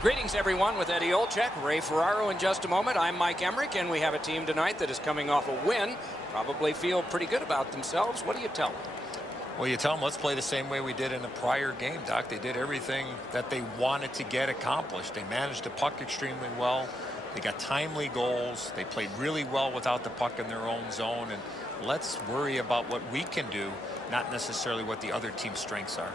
Greetings, everyone, with Eddie Olczyk, Ray Ferraro in just a moment. I'm Mike Emmerich, and we have a team tonight that is coming off a win. Probably feel pretty good about themselves. What do you tell them? Well, you tell them, let's play the same way we did in the prior game, Doc. They did everything that they wanted to get accomplished. They managed the puck extremely well. They got timely goals. They played really well without the puck in their own zone. And let's worry about what we can do, not necessarily what the other team's strengths are.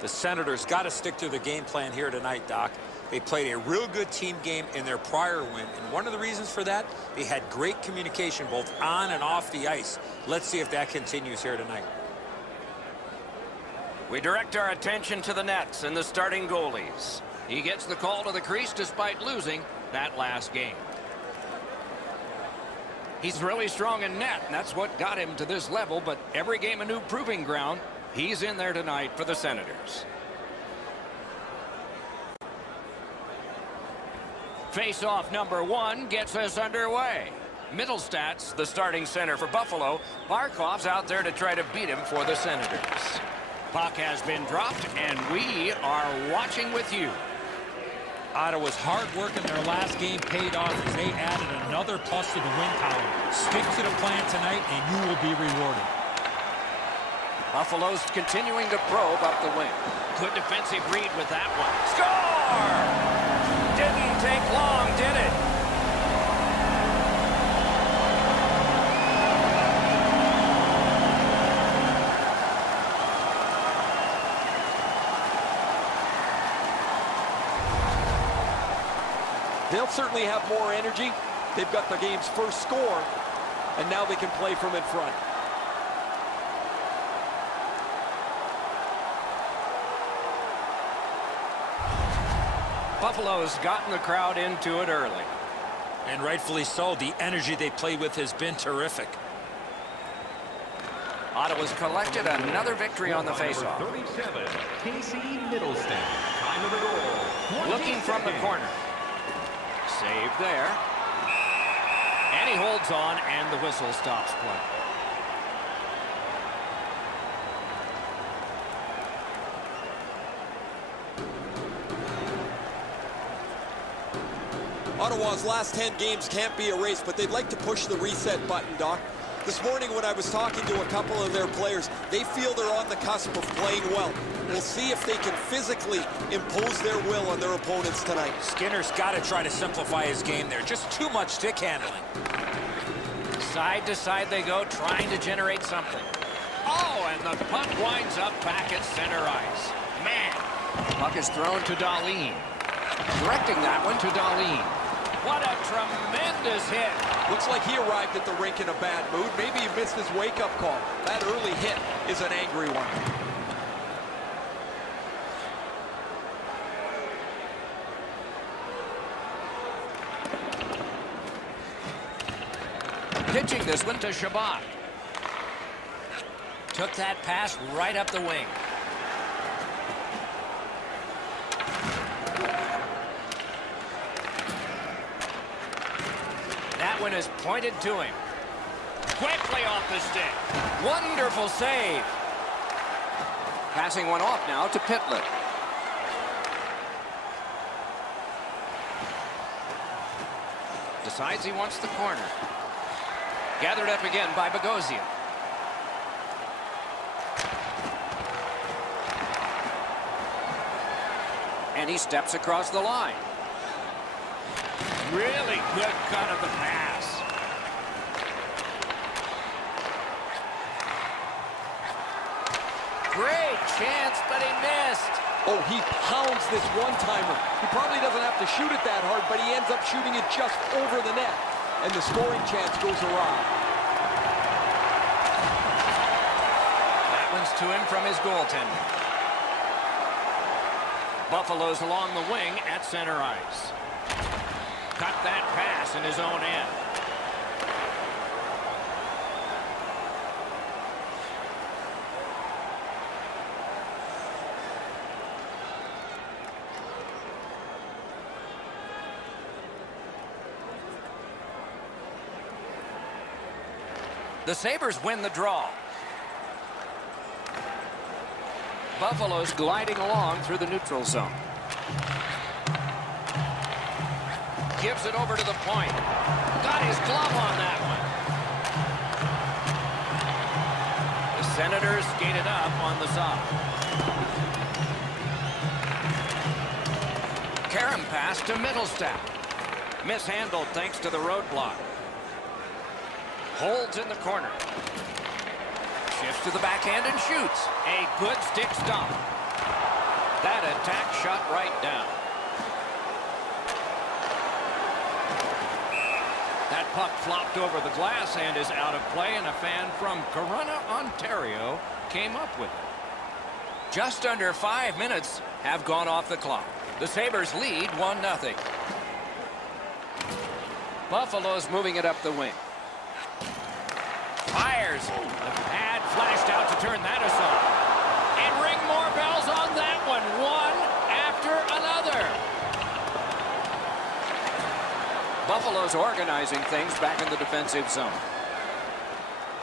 The Senators got to stick to the game plan here tonight, Doc. They played a real good team game in their prior win, and one of the reasons for that, they had great communication both on and off the ice. Let's see if that continues here tonight. We direct our attention to the nets and the starting goalies. He gets the call to the crease despite losing that last game. He's really strong in net, and that's what got him to this level, but every game a new proving ground. He's in there tonight for the Senators. Face-off number 1 gets us underway. Middlestats, the starting center for Buffalo. Barkov's out there to try to beat him for the Senators. Puck has been dropped, and we are watching with you. Ottawa's hard work in their last game paid off as they added another plus to the win column. Stick to the plan tonight, and you will be rewarded. Buffalo's continuing to probe up the wing. Good defensive read with that one. Score! Didn't take long, did it? They'll certainly have more energy. They've got the game's first score, and now they can play from in front. Buffalo's gotten the crowd into it early. And rightfully so. The energy they play with has been terrific. Ottawa's collected another victory on the faceoff. 37, Casey Middlestat. Time of the goal. Looking from the corner. Save there. And he holds on, and the whistle stops play. Ottawa's last 10 games can't be erased, but they'd like to push the reset button, Doc. This morning when I was talking to a couple of their players, they feel they're on the cusp of playing well. We'll see if they can physically impose their will on their opponents tonight. Skinner's got to try to simplify his game there. Just too much stick handling. Side to side they go, trying to generate something. Oh, and the puck winds up back at center ice. Man, puck is thrown to Dahlin. Directing that one to Dahlin. What a tremendous hit. Looks like he arrived at the rink in a bad mood. Maybe he missed his wake-up call. That early hit is an angry one. Pitching this one to Shabbat. Took that pass right up the wing. That one is pointed to him. Quickly off the stick. Wonderful save. Passing one off now to Pitlick. Decides he wants the corner. Gathered up again by Bogosian. And he steps across the line. Really good cut of the pass. Great chance, but he missed. Oh, he pounds this one-timer. He probably doesn't have to shoot it that hard, but he ends up shooting it just over the net. And the scoring chance goes awry. That one's to him from his goaltender. Buffalo's along the wing at center ice. Cut that pass in his own end. The Sabres win the draw. Buffalo's gliding along through the neutral zone. gives it over to the point. Got his glove on that one. The Senators skated up on the side. Karam pass to Middlestat. Mishandled thanks to the roadblock. Holds in the corner. Shifts to the backhand and shoots. A good stick stomp. That attack shot right down. That puck flopped over the glass and is out of play, and a fan from Corunna, Ontario came up with it. Just under 5 minutes have gone off the clock. The Sabres lead 1-0. Buffalo's moving it up the wing. Fires. The pad flashed out to turn that aside. And ring more bells on that one. One after another. Buffalo's organizing things back in the defensive zone.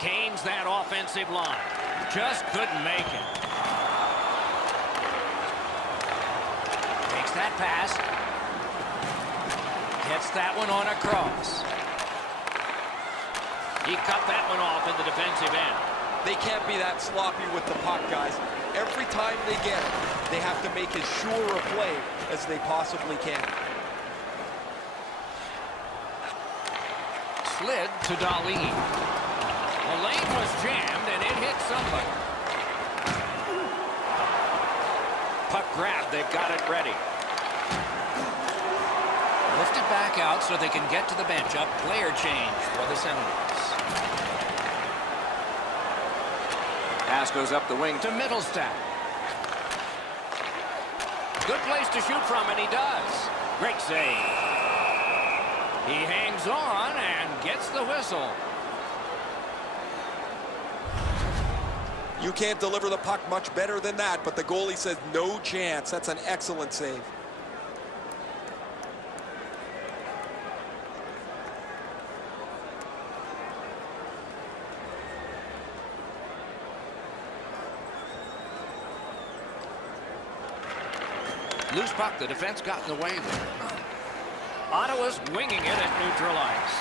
Gains that offensive line. Just couldn't make it. Takes that pass. Gets that one on a cross. He cut that one off in the defensive end. They can't be that sloppy with the puck, guys. Every time they get it, they have to make as sure a play as they possibly can. Slid to Darlene. The lane was jammed and it hit somebody. Puck grab, they've got it ready. Lifted back out so they can get to the bench. Up player change for the Senators. Pass goes up the wing to Middlestat. Good place to shoot from, and he does. Great save. He hangs on and gets the whistle. You can't deliver the puck much better than that, but the goalie says no chance. That's an excellent save. Loose puck, the defense got in the way there. Ottawa's winging it at neutral ice.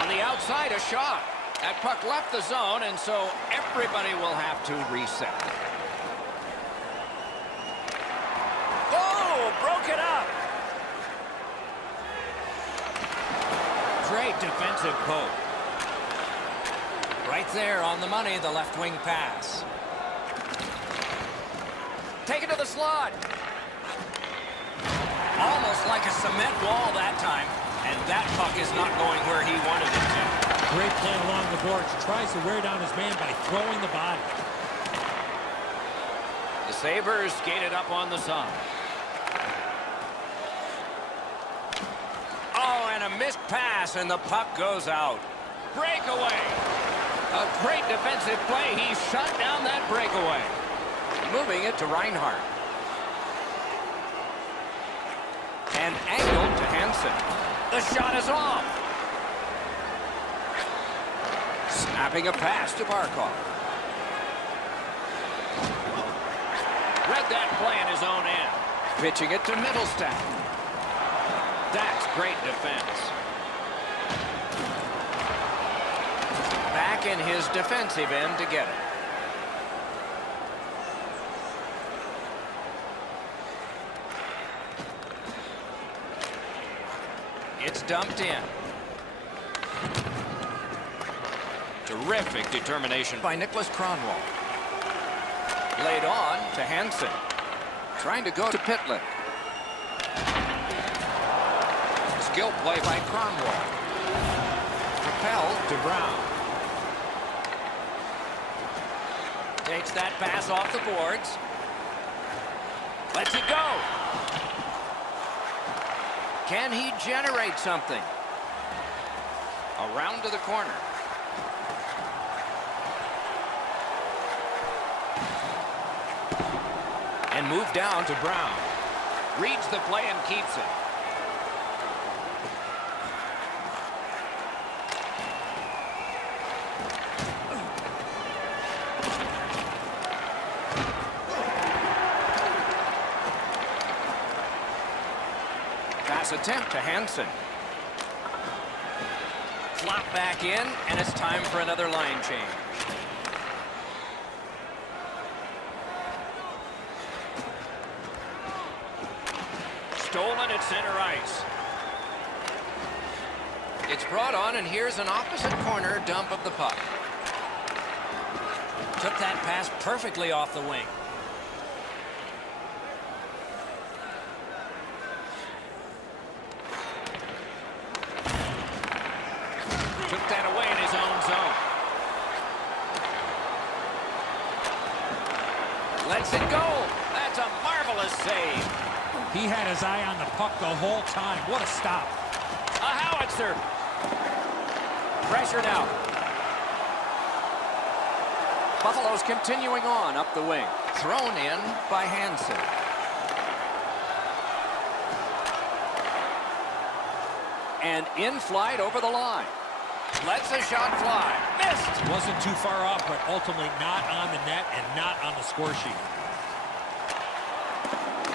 On the outside, a shot. That puck left the zone, and so everybody will have to reset. Oh, broke it up. Great defensive poke. Right there on the money, the left wing pass. Take it to the slot. Almost like a cement wall that time. And that puck is not going where he wanted it to. Great play along the boards. Tries to wear down his man by throwing the body. The Sabres skated up on the side. Oh, and a missed pass, and the puck goes out. Breakaway. A great defensive play. He shut down that breakaway. Moving it to Reinhart. And angled to Hansen. The shot is off. Snapping a pass to Barkov. Read that play in his own end. Pitching it to Middlestat. That's great defense. Back in his defensive end to get it. It's dumped in. Terrific determination by Nicholas Kronwall. Laid on to Hansen. Trying to go to Pitlick. Skill play by Kronwall. Propelled to Brown. Takes that pass off the boards. Lets it go. Can he generate something? Around to the corner. And move down to Brown. Reads the play and keeps it. this attempt to Hansen. Flop back in, and it's time for another line change. Stolen at center ice. It's brought on, and here's an opposite corner dump of the puck. Took that pass perfectly off the wing. Took that away in his own zone. Lets it go. That's a marvelous save. He had his eye on the puck the whole time. What a stop. A howitzer. Pressured out. Buffalo's continuing on up the wing. Thrown in by Hansen. And in flight over the line. Lets a shot fly. Missed. Wasn't too far off, but ultimately not on the net and not on the score sheet.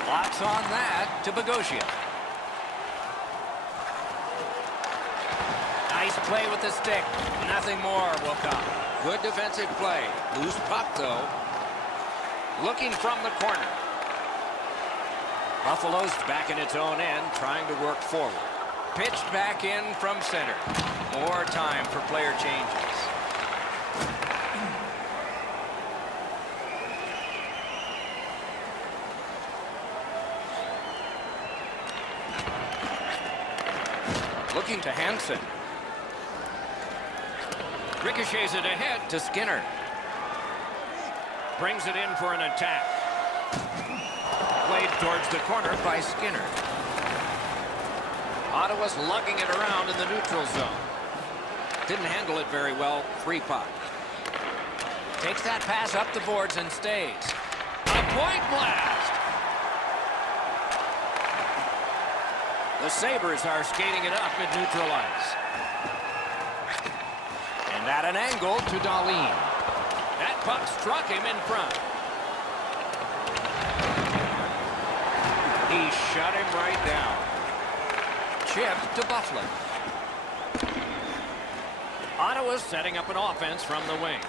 Lots on that to Bogosian. Nice play with the stick. Nothing more will come. Good defensive play. Loose puck, though. Looking from the corner. Buffalo's back in its own end, trying to work forward. Pitched back in from center. More time for player changes. Looking to Hansen. Ricochets it ahead to Skinner. Brings it in for an attack. Played towards the corner by Skinner. Ottawa's lugging it around in the neutral zone. Didn't handle it very well. Free puck. Takes that pass up the boards and stays. A point blast. The Sabres are skating it up at neutral ice. And at an angle to Dahlin. That puck struck him in front. He shut him right down. Chip to Buffalo. Ottawa's setting up an offense from the wing.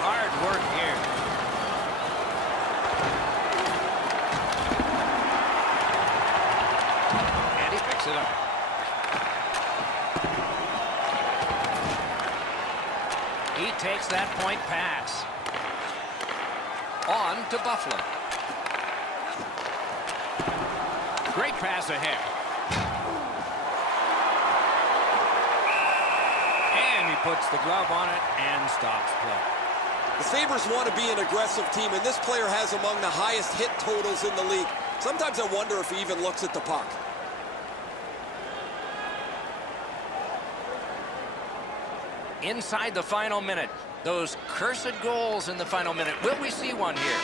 Hard work here. And he picks it up. He takes that point pass. On to Buffalo. Great pass ahead. And he puts the glove on it and stops play. The Sabres want to be an aggressive team, and this player has among the highest hit totals in the league. Sometimes I wonder if he even looks at the puck. Inside the final minute. Those cursed goals in the final minute. Will we see one here?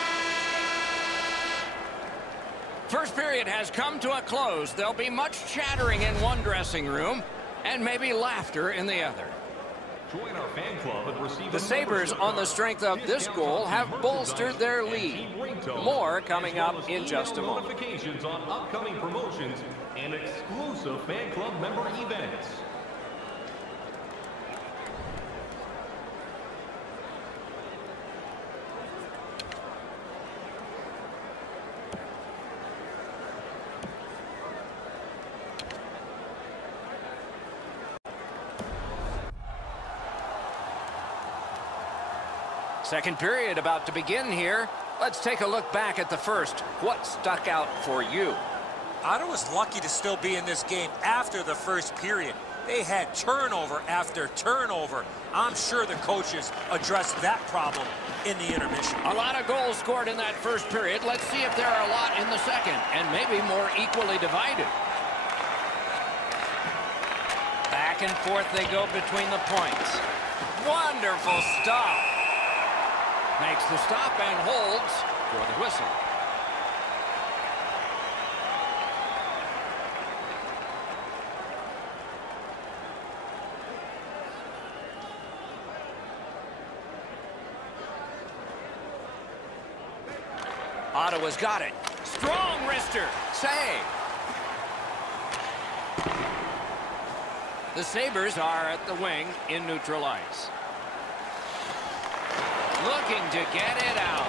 First period has come to a close. There'll be much chattering in one dressing room and maybe laughter in the other. Join our fan club and receive the Sabres, on the strength of this goal, have bolstered their lead. More coming up in just a moment. Notifications on upcoming promotions and exclusive fan club member events. Second period about to begin here. Let's take a look back at the first. What stuck out for you? Ottawa's lucky to still be in this game after the first period. They had turnover after turnover. I'm sure the coaches addressed that problem in the intermission. A lot of goals scored in that first period. Let's see if there are a lot in the second, and maybe more equally divided. Back and forth they go between the points. Wonderful stop. Makes the stop and holds for the whistle. Ottawa's got it. Strong wrister. Save. The Sabres are at the wing in neutral ice. Looking to get it out.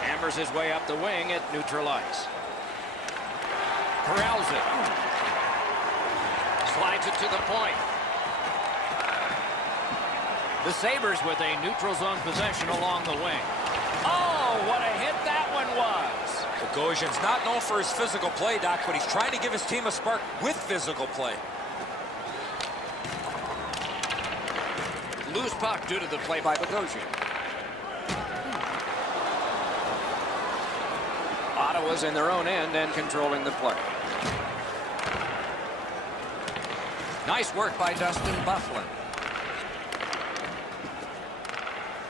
Hammers his way up the wing at neutral ice. Corrals it. Slides it to the point. The Sabres with a neutral zone possession along the wing. Oh, what a hit that one was. Bogosian's not known for his physical play, Doc, but he's trying to give his team a spark with physical play. Loose puck due to the play by Bogosian. Ottawa's in their own end and controlling the play. Nice work by Dustin Byfuglien.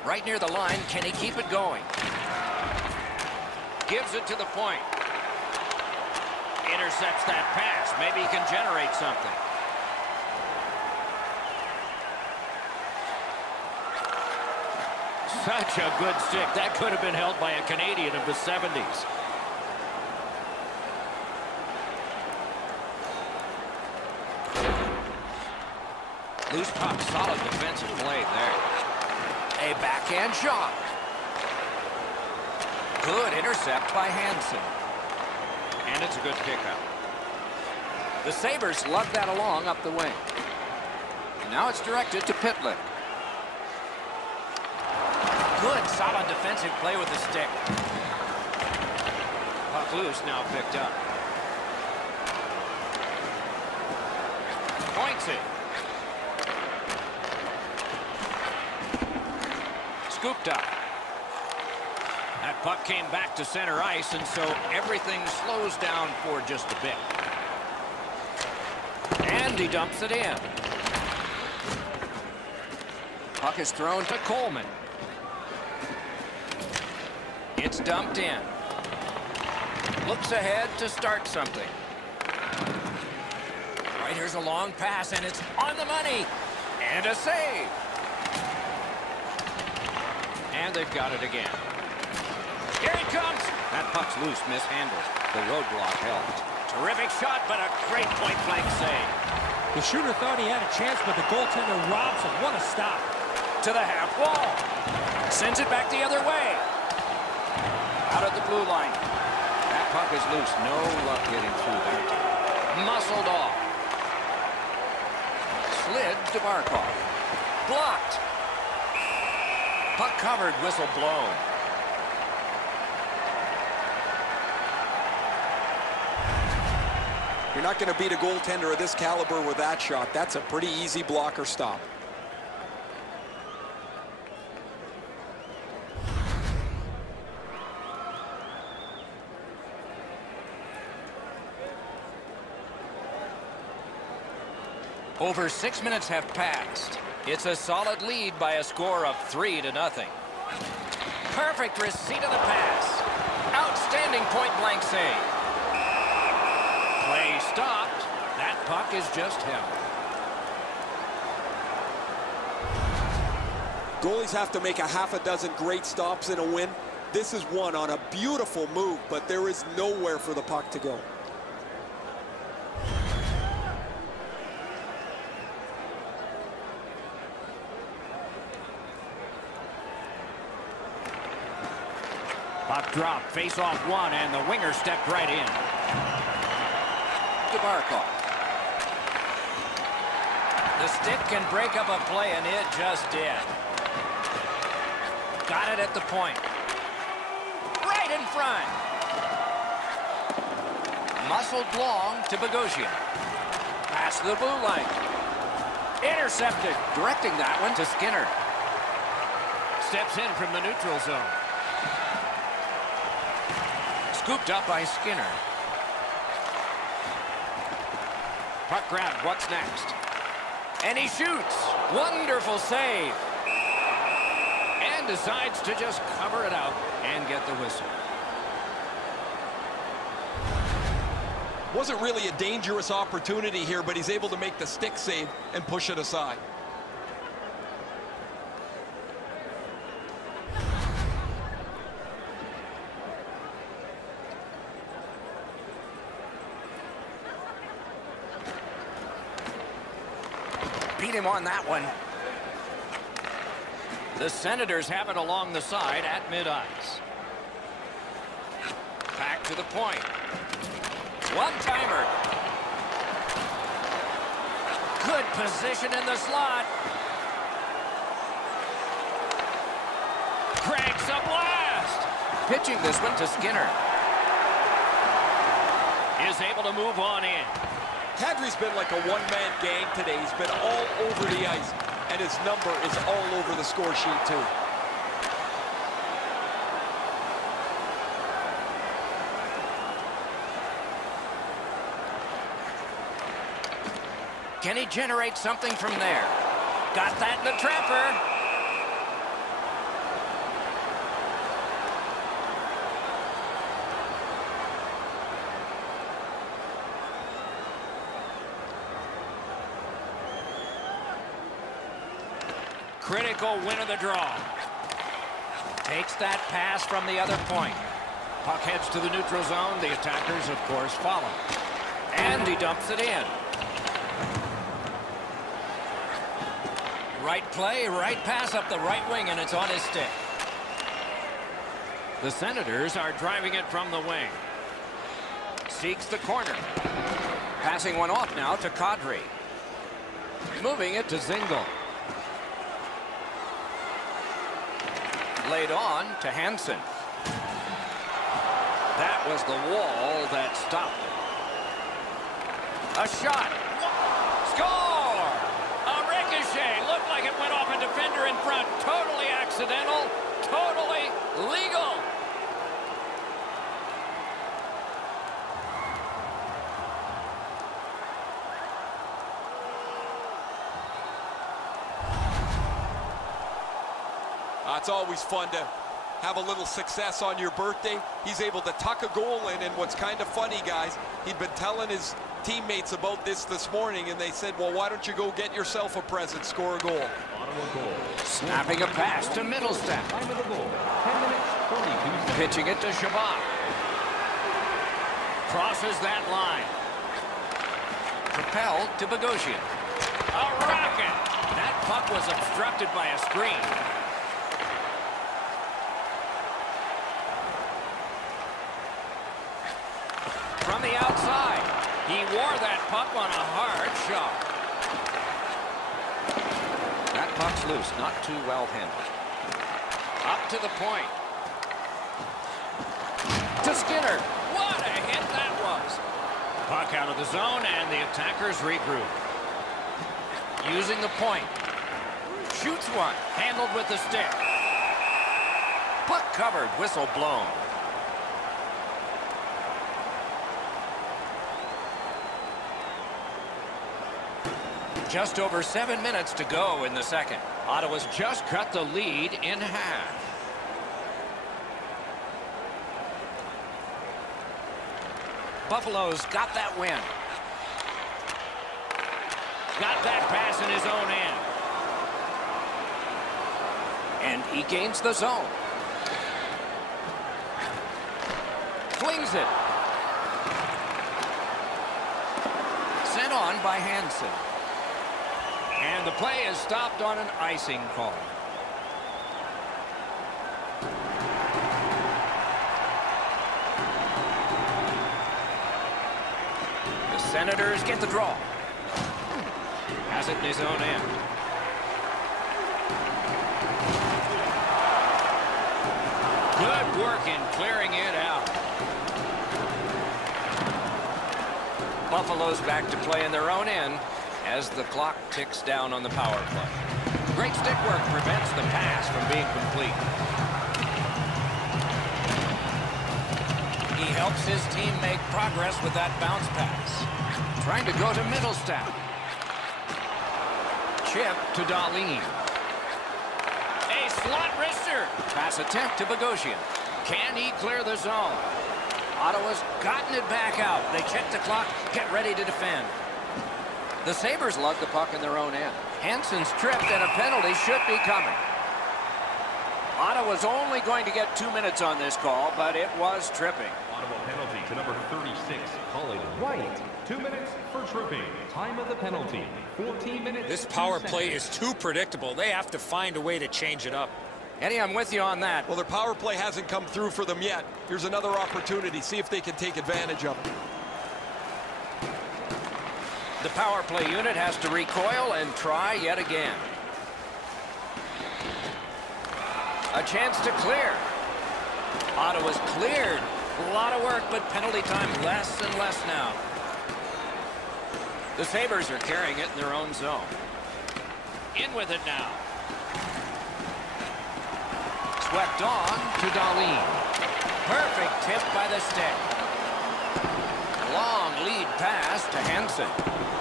Right near the line, can he keep it going? Gives it to the point. Intercepts that pass. Maybe he can generate something. Such a good stick. That could have been held by a Canadian of the 70s. Loose puck, solid defensive play there. A backhand shot. Good intercept by Hansen. And it's a good pickup. The Sabres lug that along up the wing. And now it's directed to Pitlick. Good, solid defensive play with the stick. Puck loose, now picked up. Points it. Scooped up. That puck came back to center ice, and so everything slows down for just a bit. And he dumps it in. Puck is thrown to Coleman. It's dumped in. Looks ahead to start something. Right, here's a long pass, and it's on the money. And a save. And they've got it again. Here he comes. That puck's loose, mishandled. The roadblock helped. Terrific shot, but a great point-blank save. The shooter thought he had a chance, but the goaltender robs him. What a stop. To the half wall. Sends it back the other way. Out at the blue line. That puck is loose. No luck getting through that. Muscled off. Slid to Barkov. Blocked. Puck covered, whistle blown. You're not going to beat a goaltender of this caliber with that shot. That's a pretty easy blocker stop. Over 6 minutes have passed. It's a solid lead by a score of 3-0. Perfect receipt of the pass. Outstanding point-blank save. Play stopped. That puck is just held. Goalies have to make a half a dozen great stops in a win. This is one on a beautiful move, but there is nowhere for the puck to go. Puck drop, face off one, and the winger stepped right in. To Barkov. The stick can break up a play, and it just did. Got it at the point. Right in front. Muscled long to Bogosian. Pass to the blue line. Intercepted. Directing that one to Skinner. Steps in from the neutral zone. Scooped up by Skinner. Puck grab, what's next? And he shoots. Wonderful save. And decides to just cover it out and get the whistle. Wasn't really a dangerous opportunity here, but he's able to make the stick save and push it aside. Beat him on that one. The Senators have it along the side at mid-ice. Back to the point. One-timer. Good position in the slot. Cranks a blast. Pitching this one to Skinner. Is able to move on in. Kadri's been like a one-man gang today. He's been all over the ice, and his number is all over the score sheet, too. Can he generate something from there? Got that in the trapper. Critical win of the draw. Takes that pass from the other point. Puck heads to the neutral zone. The attackers, of course, follow. And he dumps it in. Right play, right pass up the right wing, and it's on his stick. The Senators are driving it from the wing. Seeks the corner. Passing one off now to Kadri. Moving it to Zingle. Laid on to Hansen. That was the wall that stopped it. A shot. Score! A ricochet. Looked like it went off a defender in front. Totally accidental. Totally legal. It's always fun to have a little success on your birthday. He's able to tuck a goal in, and what's kind of funny, guys, he'd been telling his teammates about this morning, and they said, well, why don't you go get yourself a present, score a goal. Snapping a pass to Middlestat. Time of the goal, 10 minutes, 42 seconds. Pitching it to Shabbat. Crosses that line. Propelled to Bogosian. A rocket! That puck was obstructed by a screen. From the outside, he wore that puck on a hard shot. That puck's loose, not too well handled. Up to the point. To Skinner. What a hit that was. Puck out of the zone, and the attackers regroup. Using the point. Shoots one, handled with the stick. Puck covered, whistle blown. Just over 7 minutes to go in the second. Ottawa's just cut the lead in half. Buffalo's got that win. Got that pass in his own end. And he gains the zone. Flings it. Sent on by Hansen. And the play is stopped on an icing call. The Senators get the draw. Has it in his own end. Good work in clearing it out. Buffalo's back to play in their own end as the clock ticks down on the power play. Great stick work prevents the pass from being complete. He helps his team make progress with that bounce pass. Trying to go to Middlestat. Chip to Dahlin. A slot wrister. Pass attempt to Bogosian. Can he clear the zone? Ottawa's gotten it back out. They check the clock, get ready to defend. The Sabres lug the puck in their own end. Hansen's tripped, and a penalty should be coming. Ottawa's only going to get 2 minutes on this call, but it was tripping. Ottawa penalty. to number 36, Colin White. 2 minutes for tripping. Time of the penalty, 14 minutes. This power play is too predictable. They have to find a way to change it up. Eddie, I'm with you on that. Well, their power play hasn't come through for them yet. Here's another opportunity. See if they can take advantage of it. The power play unit has to recoil and try yet again. A chance to clear. Ottawa's cleared. A lot of work, but penalty time less and less now. The Sabres are carrying it in their own zone. In with it now. Swept on to Dahlin. Perfect tip by the stick. Long lead pass to Hansen.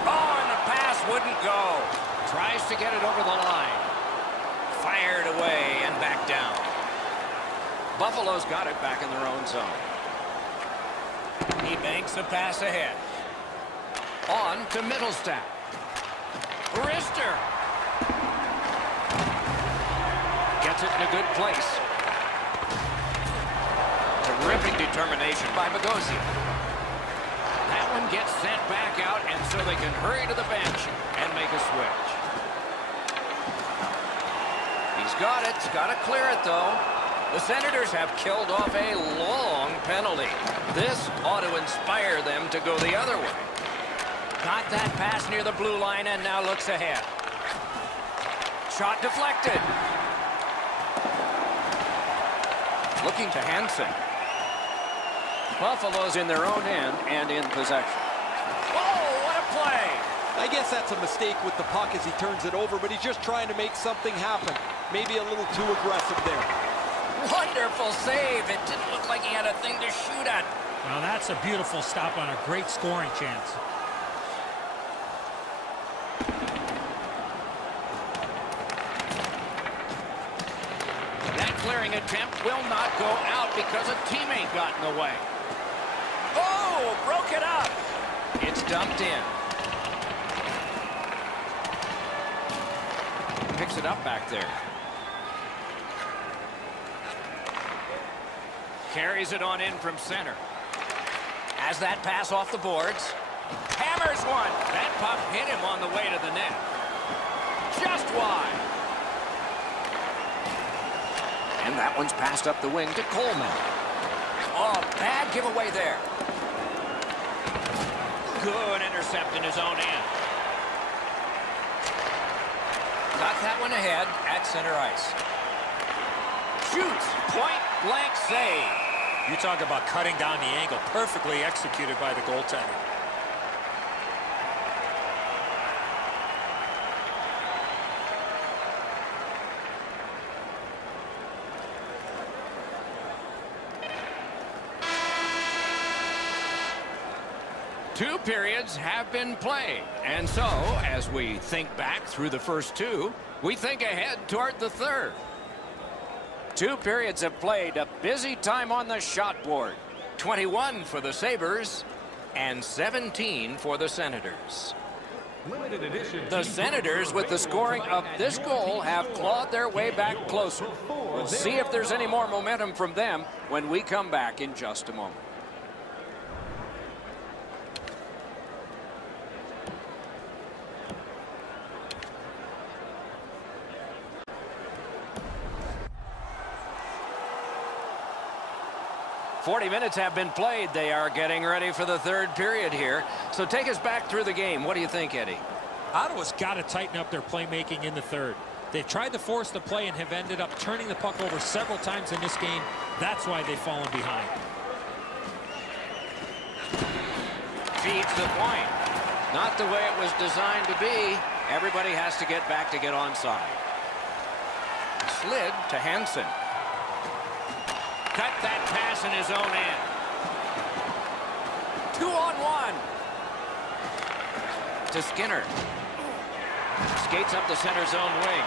Oh, and the pass wouldn't go. Tries to get it over the line. Fired away and back down. Buffalo's got it back in their own zone. He banks a pass ahead. On to Mittelstadt. Rister. Gets it in a good place. Terrific determination by Bogosian. That one gets sent back out, and so they can hurry to the bench and make a switch. He's got it. He's got to clear it, though. The Senators have killed off a long penalty. This ought to inspire them to go the other way. Got that pass near the blue line and now looks ahead. Shot deflected. Looking to Hansen. Buffalo's in their own end and in possession. Oh, what a play! I guess that's a mistake with the puck as he turns it over, but he's just trying to make something happen. Maybe a little too aggressive there. Wonderful save. It didn't look like he had a thing to shoot at. Well, that's a beautiful stop on a great scoring chance. That clearing attempt will not go out because a teammate got in the way. Oh, broke it up. It's dumped in. Picks it up back there. Carries it on in from center. Has that pass off the boards. Hammers one. That puck hit him on the way to the net. Just wide. And that one's passed up the wing to Coleman. Oh, bad giveaway there. Good intercept in his own end. Got that one ahead at center ice. Shoots. Point blank save. You talk about cutting down the angle. Perfectly executed by the goaltender. Two periods have been played. And so, as we think back through the first two, we think ahead toward the third. Two periods have played. A busy time on the shot board. 21 for the Sabres and 17 for the Senators. The Senators, with the scoring of this goal, have clawed their way back closer. We'll see if there's any more momentum from them when we come back in just a moment. "40 minutes have been played. They are getting ready for the third period here. So take us back through the game. What do you think, Eddie? Ottawa's got to tighten up their playmaking in the third. They've tried to force the play and have ended up turning the puck over several times in this game. That's why they've fallen behind. Feeds the point. Not the way it was designed to be. Everybody has to get back to get onside. Slid to Hansen. Cut that pass in his own end. 2-on-1. To Skinner. Skates up the center zone wing.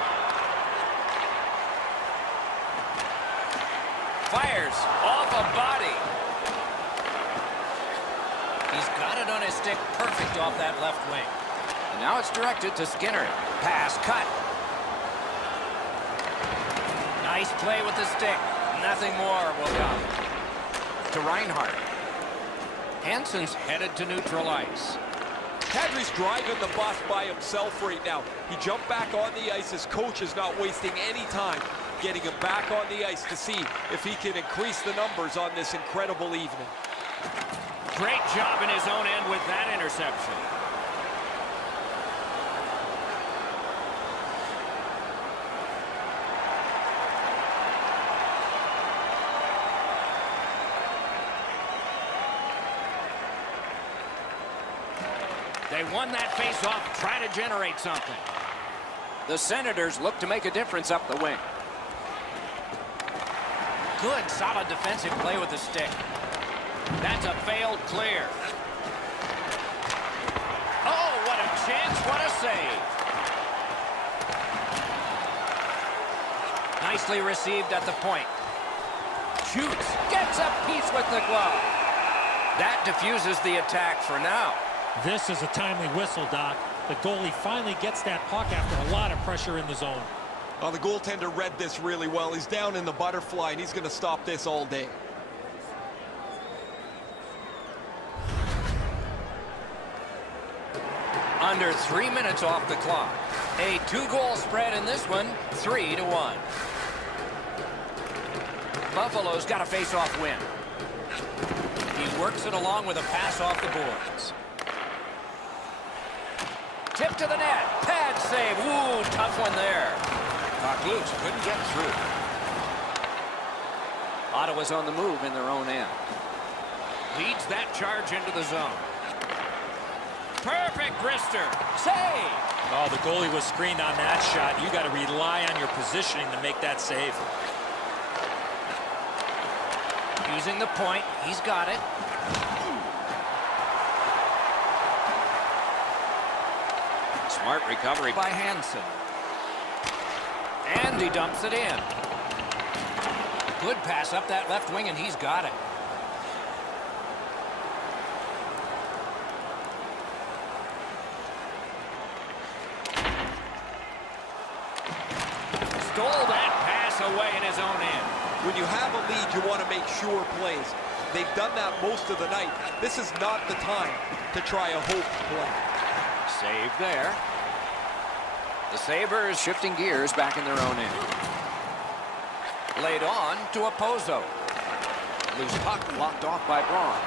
Fires off a body. He's got it on his stick perfect off that left wing. And now it's directed to Skinner. Pass cut. Nice play with the stick. Nothing more will come. To Reinhart. Hansen's headed to neutral ice. Kadri's driving the bus by himself right now. He jumped back on the ice. His coach is not wasting any time getting him back on the ice to see if he can increase the numbers on this incredible evening. Great job in his own end with that interception. They won that face-off, trying to generate something. The Senators look to make a difference up the wing. Good, solid defensive play with the stick. That's a failed clear. Oh, what a chance, what a save. Nicely received at the point. Shoots, gets a piece with the glove. That diffuses the attack for now. This is a timely whistle, Doc. The goalie finally gets that puck after a lot of pressure in the zone. Well, the goaltender read this really well. He's down in the butterfly, and he's going to stop this all day. Under 3 minutes off the clock. A 2-goal spread in this one, 3-1. Buffalo's got a face-off win. He works it along with a pass off the boards. Tip to the net. Pad save. Ooh, tough one there. Puck loose. Couldn't get through. Ottawa's on the move in their own end. Leads that charge into the zone. Perfect wrister. Save. Oh, the goalie was screened on that shot. You got to rely on your positioning to make that save. Using the point. He's got it. Smart recovery by Hansen. And he dumps it in. Good pass up that left wing, and he's got it. Stole that pass away in his own end. When you have a lead, you want to make sure plays. They've done that most of the night. This is not the time to try a hope play. Save there. The Sabres shifting gears back in their own end. Laid on to Opozo. Loose puck blocked off by Braun.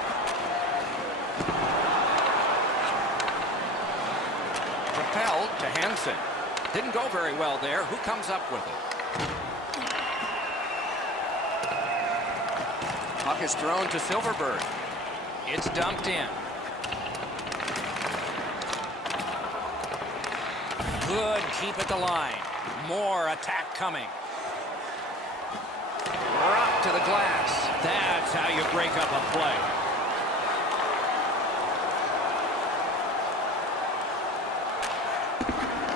Propelled to Hansen. Didn't go very well there. Who comes up with it? Puck is thrown to Silverberg. It's dumped in. Good keep at the line. More attack coming. Rock to the glass. That's how you break up a play.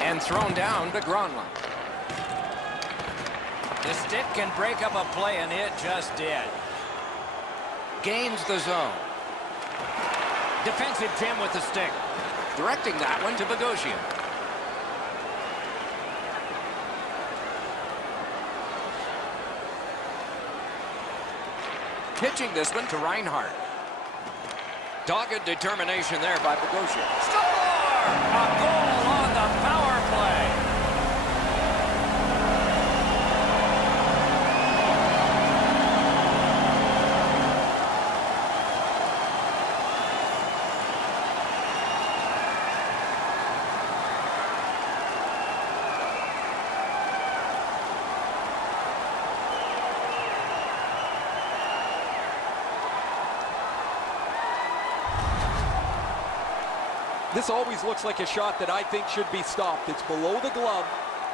And thrown down to Gronlund. The stick can break up a play, and it just did. Gains the zone. Defensive Tim with the stick. Directing that one to Bogosian. Pitching this one to Reinhart. Dogged determination there by Bogosian. Score! A goal on the power play. This always looks like a shot that I think should be stopped. It's below the glove,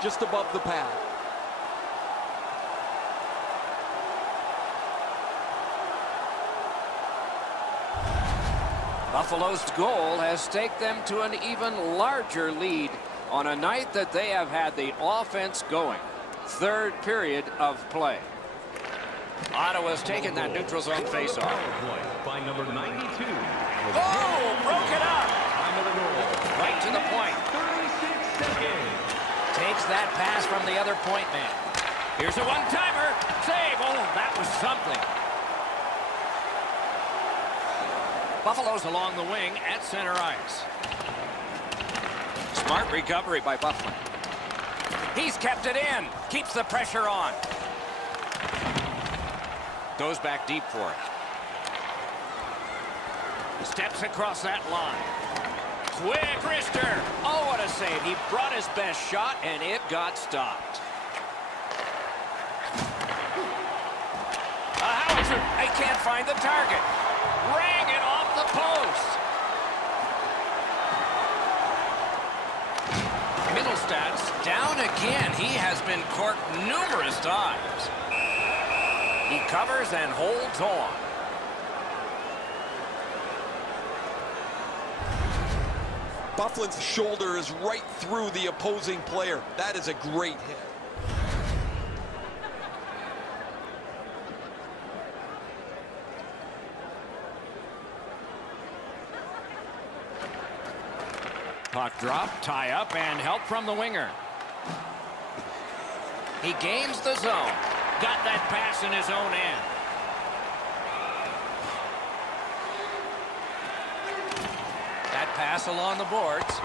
just above the pad. Buffalo's goal has staked them to an even larger lead on a night that they have had the offense going. Third period of play. Ottawa's taken that neutral zone faceoff. By number 92. Oh, broke it up. Right to the point. 36 seconds. Takes that pass from the other point man. Here's a one-timer. Save. Oh, that was something. Buffalo's along the wing at center ice. Smart recovery by Buffalo. He's kept it in. Keeps the pressure on. Goes back deep for it. Steps across that line. Quick wrister. Oh, what a save. He brought his best shot, and it got stopped. A howitzer. They can't find the target. Rang it off the post. Middlestad's down again. He has been corked numerous times. He covers and holds on. Bufflin's shoulder is right through the opposing player. That is a great hit. Puck drop, tie up, and help from the winger. He gains the zone. Got that pass in his own end. That pass along the boards.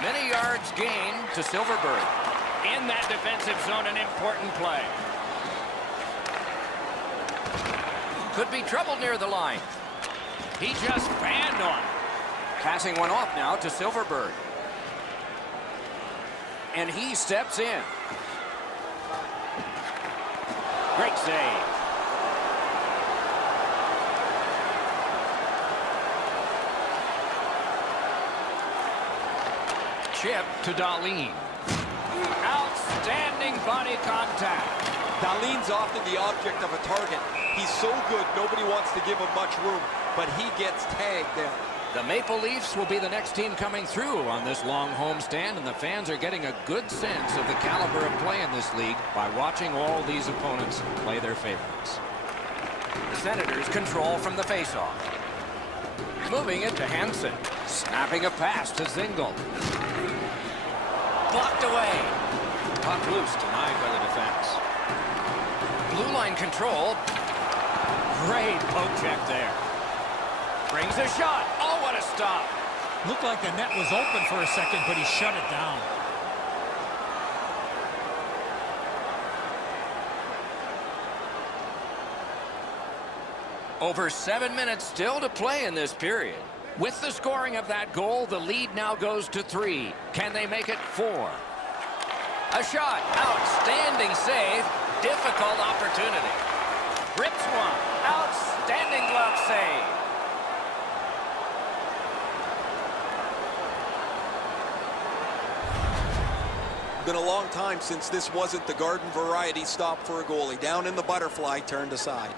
Many yards gained to Silverberg. In that defensive zone, an important play. Could be trouble near the line. He just fanned on it. Passing one off now to Silverberg. And he steps in. Great save. Chip to Dahlin. Outstanding body contact. Dahlin's often the object of a target. He's so good, nobody wants to give him much room, but he gets tagged there. The Maple Leafs will be the next team coming through on this long homestand, and the fans are getting a good sense of the caliber of play in this league by watching all these opponents play their favorites. The Senators control from the faceoff. Moving it to Hansen. Snapping a pass to Zingle. Blocked away. Puck loose, denied by the defense. Blue line control. Great poke check there. Brings a shot. Oh, what a stop. Looked like the net was open for a second, but he shut it down. Over 7 minutes still to play in this period. With the scoring of that goal, the lead now goes to 3. Can they make it 4? A shot. Outstanding save. Difficult opportunity. Rips one. Outstanding glove save. Been a long time since this wasn't the garden variety stop for a goalie. Down in the butterfly, turned aside.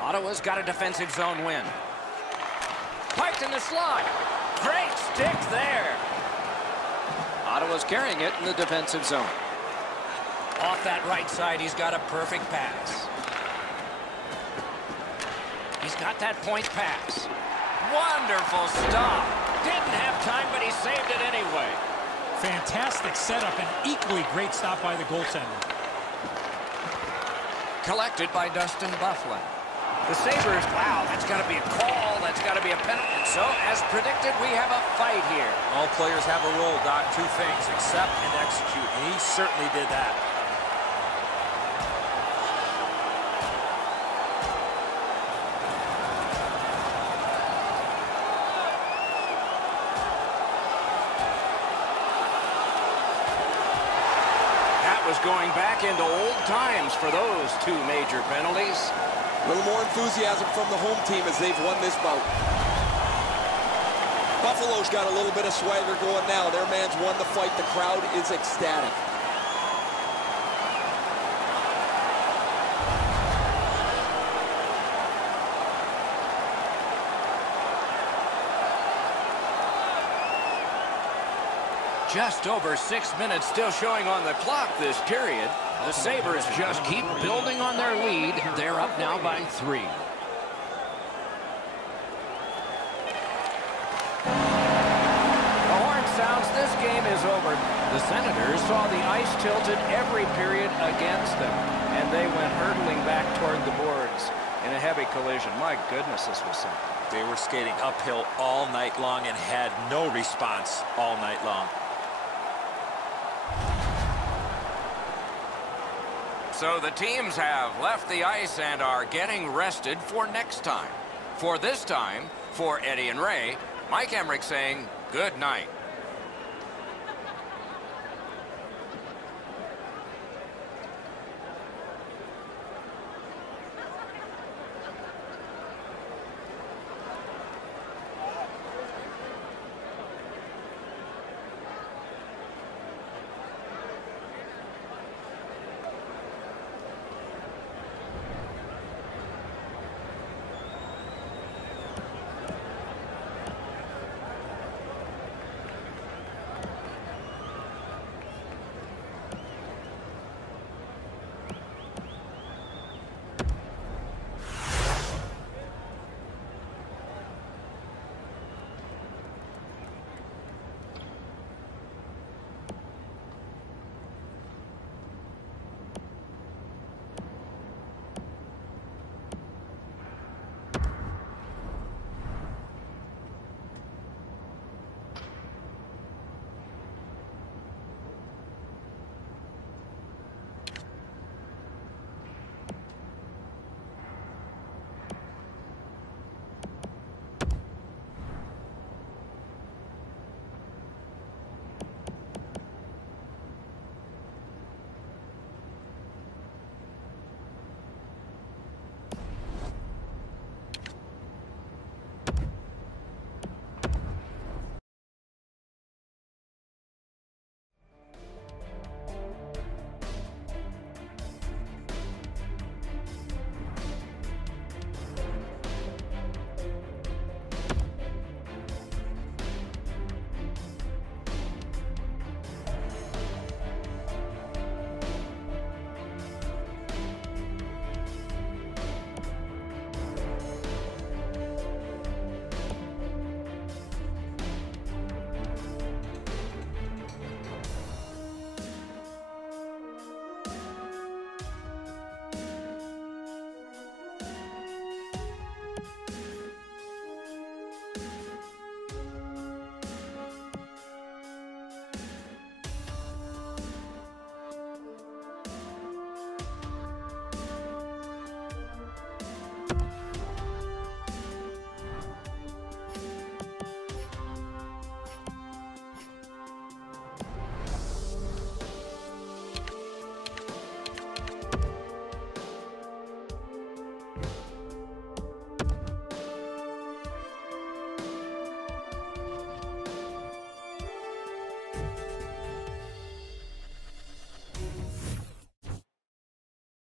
Ottawa's got a defensive zone win. Piped in the slot. Great stick there. Ottawa's carrying it in the defensive zone. Off that right side, he's got a perfect pass. He's got that point pass. Wonderful stop. Didn't have time, but he saved it anyway. Fantastic setup and equally great stop by the goaltender. Collected by Dustin Byfuglien. The Sabres, wow, that's got to be a call. That's got to be a penalty. And so, as predicted, we have a fight here. All players have a role, Doc. Two things, accept and execute. And he certainly did that. Going back into old times for those two major penalties. A little more enthusiasm from the home team as they've won this bout. Buffalo's got a little bit of swagger going now. Their man's won the fight. The crowd is ecstatic. Just over 6 minutes still showing on the clock this period. The Sabres just keep building on their lead. They're up now by 3. The horn sounds, this game is over. The Senators saw the ice tilted every period against them, and they went hurtling back toward the boards in a heavy collision. My goodness, this was something. They were skating uphill all night long and had no response all night long. So the teams have left the ice and are getting rested for next time. For this time, for Eddie and Ray, Mike Emmerich saying good night.